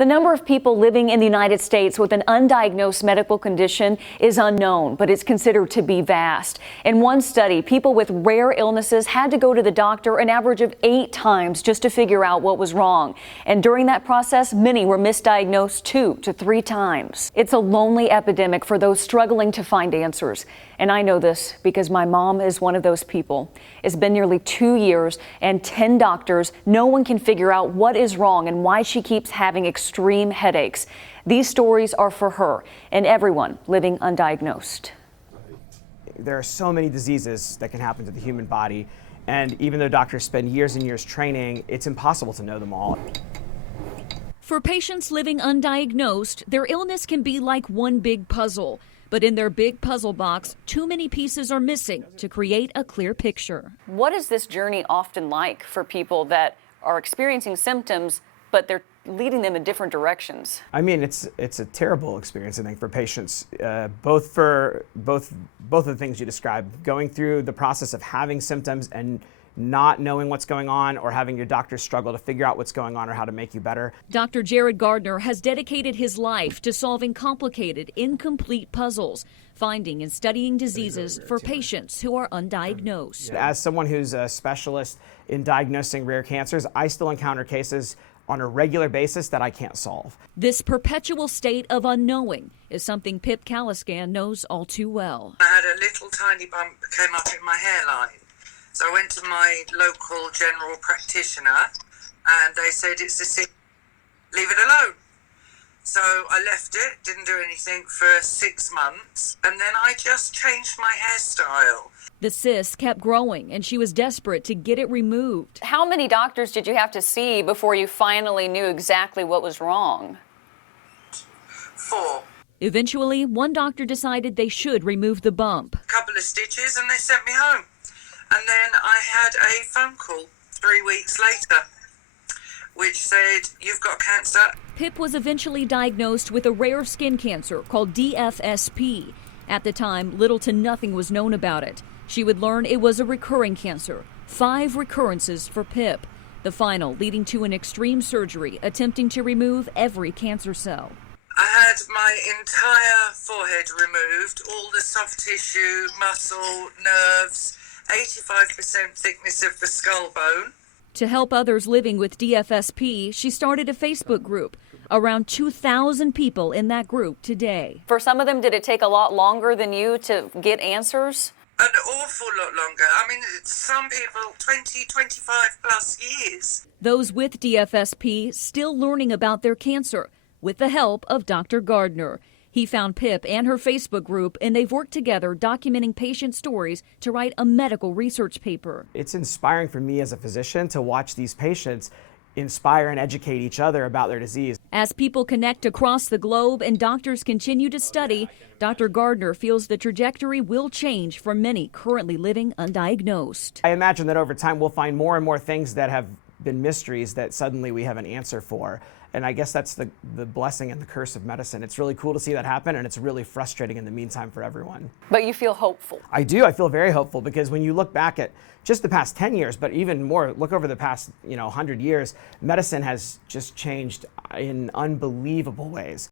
The number of people living in the United States with an undiagnosed medical condition is unknown, but it's considered to be vast. In one study, people with rare illnesses had to go to the doctor an average of 8 times just to figure out what was wrong. And during that process, many were misdiagnosed 2 to 3 times. It's a lonely epidemic for those struggling to find answers. And I know this because my mom is one of those people. It's been nearly 2 years and 10 doctors. No one can figure out what is wrong and why she keeps having extreme headaches. These stories are for her and everyone living undiagnosed. There are so many diseases that can happen to the human body, and even though doctors spend years and years training, it's impossible to know them all. For patients living undiagnosed, their illness can be like one big puzzle. But in their big puzzle box, too many pieces are missing to create a clear picture. What is this journey often like for people that are experiencing symptoms, but they're leading them in different directions? I mean, it's a terrible experience, I think, for patients, both of the things you described, going through the process of having symptoms and not knowing what's going on, or having your doctor struggle to figure out what's going on or how to make you better. Dr. Jared Gardner has dedicated his life to solving complicated, incomplete puzzles, finding and studying diseases for patients who are undiagnosed. As someone who's a specialist in diagnosing rare cancers, I still encounter cases on a regular basis that I can't solve. This perpetual state of unknowing is something Pip Caliscan knows all too well. I had a little tiny bump that came up in my hairline. So I went to my local general practitioner and they said it's a cyst, leave it alone. So I left it, didn't do anything for 6 months, and then I just changed my hairstyle. The cyst kept growing and she was desperate to get it removed. How many doctors did you have to see before you finally knew exactly what was wrong? 4. Eventually, one doctor decided they should remove the bump. A couple of stitches and they sent me home. And then I had a phone call 3 weeks later, which said, you've got cancer. Pip was eventually diagnosed with a rare skin cancer called DFSP. At the time, little to nothing was known about it. She would learn it was a recurring cancer, 5 recurrences for Pip, the final leading to an extreme surgery attempting to remove every cancer cell. I had my entire forehead removed, all the soft tissue, muscle, nerves, 85% thickness of the skull bone. To help others living with DFSP, she started a Facebook group. Around 2,000 people in that group today. For some of them, did it take a lot longer than you to get answers? An awful lot longer. I mean, some people 20, 25 plus years. Those with DFSP still learning about their cancer with the help of Dr. Gardner. He found Pip and her Facebook group, and they've worked together documenting patient stories to write a medical research paper. It's inspiring for me as a physician to watch these patients inspire and educate each other about their disease. As people connect across the globe and doctors continue to study, Dr. Gardner feels the trajectory will change for many currently living undiagnosed. I imagine that over time we'll find more and more things that have been mysteries that suddenly we have an answer for. And I guess that's the blessing and the curse of medicine. It's really cool to see that happen, and it's really frustrating in the meantime for everyone. But you feel hopeful. I do. I feel very hopeful, because when you look back at just the past 10 years, but even more, look over the past 100 years, medicine has just changed in unbelievable ways.